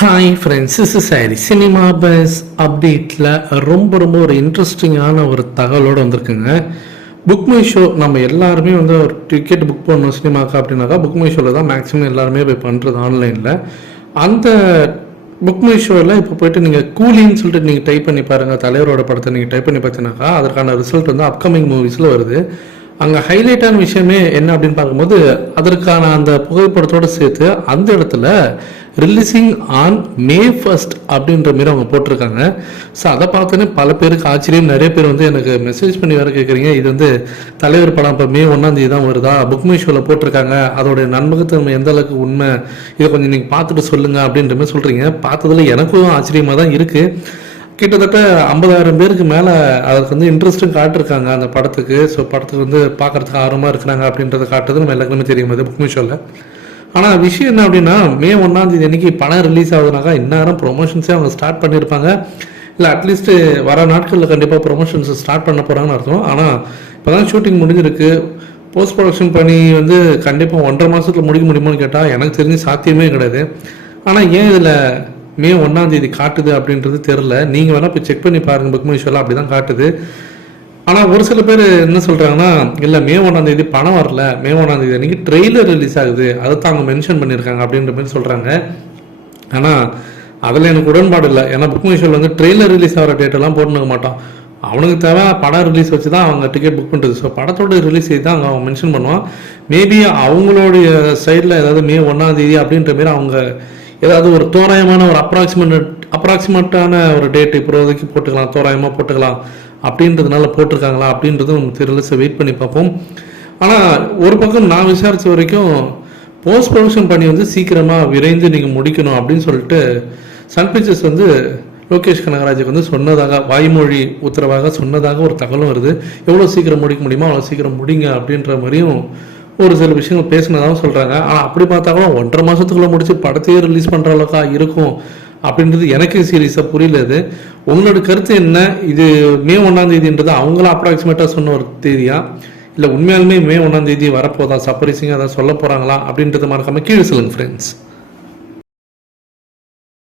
Hi friends, is sorry cinema bus அப்டேட்டில் ரொம்ப ஒரு இன்ட்ரெஸ்டிங்கான ஒரு தகவலோடு வந்திருக்குங்க. புக் மை ஷோ நம்ம எல்லாருமே வந்து ஒரு டிக்கெட் புக் பண்ணணும் சினிமாக்கு அப்படின்னாக்கா புக் மை ஷோவில் தான் மேக்ஸிமம் எல்லாருமே போய் பண்ணுறது ஆன்லைனில். அந்த புக் மை ஷோவில் இப்போ போய்ட்டு நீங்கள் கூலின்னு சொல்லிட்டு நீங்கள் டைப் பண்ணி பாருங்கள், தலைவரோட படத்தை நீங்கள் டைப் பண்ணி பார்த்தீங்கன்னாக்கா அதற்கான ரிசல்ட் வந்து அப்கமிங் மூவிஸில் வருது. அங்கே ஹைலைட்டான விஷயமே என்ன அப்படின்னு பார்க்கும்போது அதற்கான அந்த புகைப்படத்தோடு சேர்த்து அந்த இடத்துல ரிலீஸிங் ஆன் May 1 அப்படின்ற மாரி அவங்க போட்டிருக்காங்க. ஸோ அதை பார்த்தோன்னே பல பேருக்கு ஆச்சரியம். நிறைய பேர் வந்து எனக்கு மெசேஜ் பண்ணி வேறு கேட்குறீங்க, இது வந்து தலைவர் படம் இப்போ May 1 தான் வருதா, புக் மை ஷோவில் போட்டிருக்காங்க, அதோடைய நன்மகத்தன்மை எந்த அளவுக்கு உண்மை, இதை கொஞ்சம் நீங்கள் பார்த்துட்டு சொல்லுங்கள் அப்படின்ற மாதிரி சொல்கிறீங்க. பார்த்ததில் எனக்கும் ஆச்சரியமாக தான் இருக்குது. கிட்டத்தட்ட 50,000 பேருக்கு மேலே அதுக்கு வந்து இன்ட்ரெஸ்ட்டும் காட்டிருக்காங்க அந்த படத்துக்கு. ஸோ படத்துக்கு வந்து பார்க்குறதுக்கு ஆர்வமாக இருக்கிறாங்க அப்படின்றத காட்டுறது நம்ம எல்லாருக்குமே தெரியும் அது புக் மை ஷோவில். ஆனால் விஷயம் என்ன அப்படின்னா, May 1 அன்னைக்கு படம் ரிலீஸ் ஆகுதுனாக்கா இந்நேரம் ப்ரொமோஷன்ஸே அவங்க ஸ்டார்ட் பண்ணியிருப்பாங்க. இல்லை அட்லீஸ்ட்டு வர நாட்களில் கண்டிப்பாக ப்ரொமோஷன்ஸ் ஸ்டார்ட் பண்ண போகிறாங்கன்னு அர்த்தம். ஆனால் இப்போ தான் ஷூட்டிங் முடிஞ்சிருக்கு. போஸ்ட் ப்ரொடக்ஷன் பண்ணி வந்து கண்டிப்பாக 1.5 மாதத்தில் முடிக்க முடியுமான்னு கேட்டால் எனக்கு தெரிஞ்சு சாத்தியமே கிடையாது. ஆனால் ஏன் இதில் May 1 காட்டுது அப்படின்றது தெரில. நீங்கள் வேணால் போய் செக் பண்ணி பாருங்கள், புக் மை ஷோவில் அப்படி தான் காட்டுது. ஆனால் ஒரு சில பேர் என்ன சொல்கிறாங்கன்னா, இல்லை May 1 பணம் வரல, May 1 அன்றைக்கி ட்ரெய்லர் ரிலீஸ் ஆகுது, அதை தான் அவங்க மென்ஷன் பண்ணியிருக்காங்க அப்படின்ற மாதிரி சொல்கிறாங்க. ஆனால் அதில் எனக்கு உடன்பாடு இல்லை. ஏன்னா புக் மை ஷோவில் வந்து ட்ரெய்லர் ரிலீஸ் ஆகிற டேட்டெல்லாம் போட்டுக்க மாட்டோம். அவனுக்கு தேவை படம் ரிலீஸ் வச்சு தான் அவங்க டிக்கெட் புக் பண்ணுறது. ஸோ படத்தோட ரிலீஸ் தான் அங்கே அவன் மென்ஷன் பண்ணுவான். மேபி அவங்களுடைய சைடில் ஏதாவது May 1 அப்படின்ற மாரி அவங்க ஏதாவது ஒரு தோராயமான ஒரு அப்ராக்சிமேட்டான ஒரு டேட் இப்போதைக்கு போட்டுக்கலாம், தோராயமாக போட்டுக்கலாம் அப்படின்றதுனால போட்டிருக்காங்களா அப்படின்றது நமக்கு தெரியல. ஸோ வெயிட் பண்ணி பார்ப்போம். ஆனால் ஒரு பக்கம் நான் விசாரித்த வரைக்கும் போஸ்ட் ப்ரொடக்ஷன் பண்ணி வந்து சீக்கிரமாக விரைந்து நீங்கள் முடிக்கணும் அப்படின்னு சொல்லிட்டு சன் பிக்சர்ஸ் வந்து லோகேஷ் கனகராஜுக்கு வந்து சொன்னதாக, வாய்மொழி உத்தரவாக சொன்னதாக ஒரு தகவலும் வருது. எவ்வளோ சீக்கிரம் முடிக்க முடியுமோ அவ்வளோ சீக்கிரம் முடிங்க அப்படின்ற மாதிரியும் ஒரு சில விஷயங்கள் பேசினதாகவும் சொல்கிறாங்க. ஆனால் அப்படி பார்த்தா கூட 1.5 மாதத்துக்குள்ளே முடிச்சு படத்தையே ரிலீஸ் பண்ணுற அளவுக்கா இருக்கும் அப்படின்றது எனக்கு சீரியஸாக புரியல. இது உங்களோட கருத்து என்ன? இது May 1 அவங்களும் அப்ராக்சிமேட்டாக சொன்ன ஒரு தேதியா, இல்லை உண்மையாலுமே May 1 வரப்போதா, சர்ப்ரைசிங்காக அதை சொல்ல போகிறாங்களா அப்படின்றத மறக்காம கீழே சொல்லுங்கள் ஃப்ரெண்ட்ஸ்.